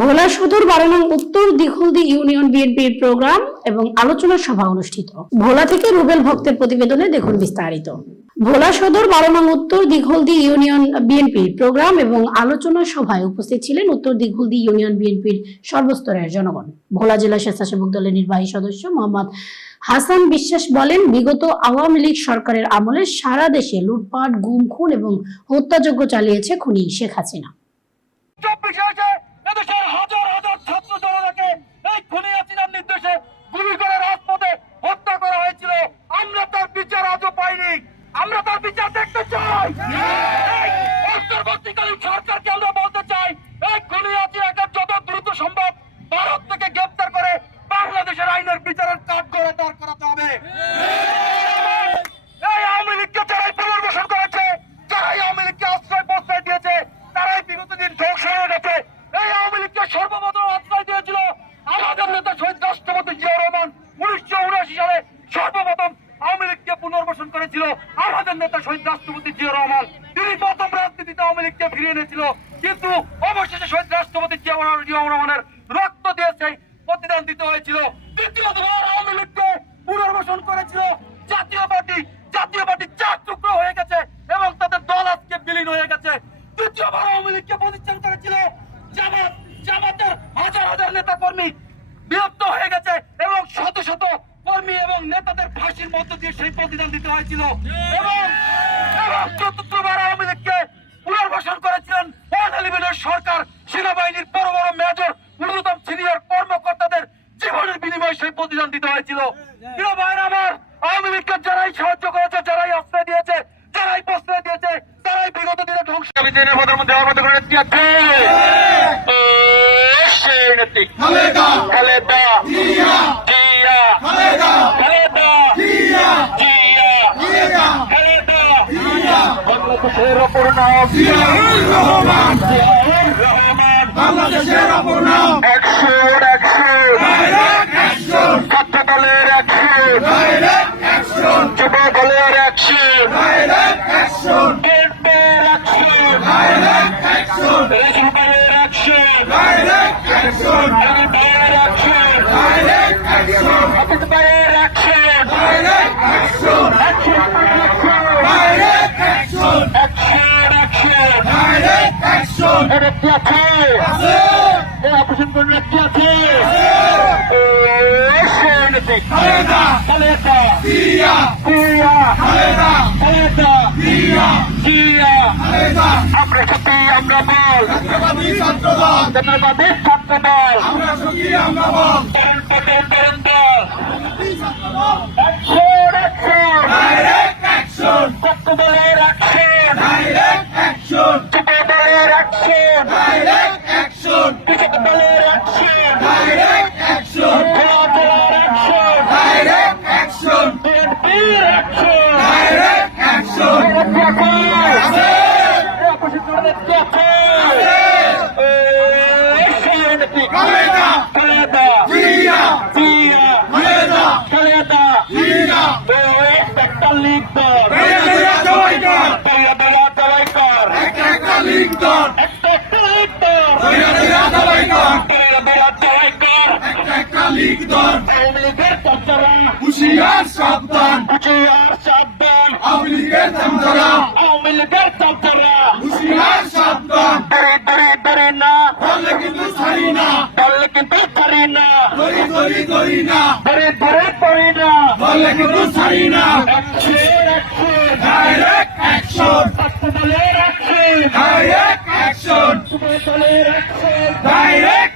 ভোলা সদর 12 নং উত্তর দিঘলদি ইউনিয়ন বিএনপির প্রোগ্রাম এবং আলোচনা সভা অনুষ্ঠিত। ভোলা থেকে রুবেল ভক্তের প্রতিবেদনে দেখুন বিস্তারিত। ভোলা সদর 12 নং উত্তর দিঘলদি ইউনিয়ন বিএনপির প্রোগ্রাম এবং আলোচনা সভায় উপস্থিত ছিলেন উত্তর দিঘলদি ইউনিয়ন বিএনপির সর্বস্তরের জনগণ। ভোলা জেলা স্বেচ্ছাসেবক দলের নির্বাহী সদস্য মোহাম্মদ হাসান বিশ্বাস বলেন, বিগত আওয়ামী লীগ সরকারের আমলে সারা দেশে লুটপাট, গুম, খুন এবং হত্যাযজ্ঞ চালিয়েছে খুনি শেখ হাসিনা। এদেশের হাজার হাজার ছাত্র জনতাকে এই খুনি হাসিনার নির্দেশে গুলি করে রাজপথে হত্যা করা হয়েছিল। আমরা তার বিচার আজও পাইনি। আমরা তার বিচার দেখতে চাই। অন্তর্বর্তীকালীন সরকারকে আমরা বলতে চাই, এই খুনি হাসিনাকে যত দ্রুত সম্ভব ভারত থেকে গ্রেপ্তার করে বাংলাদেশের আইনের বিচারের কাঠ করে দাঁড় করাতে হবে। এই আওয়ামী লীগকে যারাই পুনর্বাসন করেছে, যারাই আওয়ামী লীগকে আশ্রয় প্রশ্রয় দিয়েছে, তারাই বিগত দিন ধ্বংস হয়ে গেছে। এই আওয়ামী লীগকে সর্বপ্রথম আশ্রয় দিয়েছিল আমাদের নেতা শহীদ রাষ্ট্রপতি জিয়াউর রহমান। 1979 সালে সর্বপ্রথম আওয়ামী লীগকে পুনর্বাসন করেছিল আমাদের নেতা শহীদ রাষ্ট্রপতি জিয়াউর রহমান। তিনি প্রথম রাজনীতিতে আওয়ামী লীগকে ফিরিয়ে এনেছিল, কিন্তু অবশেষে শহীদ রাষ্ট্রপতি জিয়াউর রহমানের রক্ত দিয়ে সেই প্রতিদান দিতে হয়েছিল। দ্বিতীয়বার আওয়ামী লীগকে পুনর্বাসন করেছিল জাতীয় পার্টি। জাতীয় পার্টি 4 টুকরো হয়ে গেছে এবং তাদের দল আজকে বিলীন হয়ে গেছে। তৃতীয়বার আওয়ামী লীগকে প্রতিষ্ঠান করেছিল জামাত। জামাতের হাজার হাজার নেতা কর্মী বিলুপ্ত হয়ে গেছে এবং শত শত কর্মী এবং নেতাদের ফাঁসির মধ্য দিয়ে সেই প্রতিদান দিতে হয়েছিল। এবং চতুর্থবার আওয়ামী লীগকে পুনর্বাসন করেছিলেন সরকার। সেনাবাহিনীর বড় বড় মেজর, ঊর্ধ্বতম সিনিয়র কর্মকর্তাদের জীবনের বিনিময়ে সেই প্রতিদান দিতে হয়েছিল। প্রিয় ভাইরা আমার, আওয়ামী লীগকে যারাই সাহায্য করেছে, যারাই আশ্রয় দিয়েছে, যারাই প্রশ্রয় দিয়েছে, তারাই বিগত দিনে ধ্বংস বাংলাদেশের অপর নাম ছাত্রদলের অ্যাকশন, যুব দলের অ্যাকশন, বিএনপির অ্যাকশন, রেজিমেন্টের অ্যাকশন, আলিবাইয়ের অ্যাকশন, আকিববাইয়ের অ্যাকশন, আমরা সত্যি আমরা বল ধন্যবাদী ছাত্র দল, তরুণ দল, ছাত্র দলের অ্যাকশন, যুব দলের অ্যাকশন, কৃষক দলের অ্যাকশন, ভোলা দলের অ্যাকশন, বিএনপির অ্যাকশন, হুশিয়ার সাবধান, আওয়ামী লীগের চামচারা, হুশিয়ার সাবধান, ধরে না বললে কিন্তু ছাড়ি না, ধরি না, ধরি না বললে কিন্তু ছাড়ি না। Direct action, direct action, direct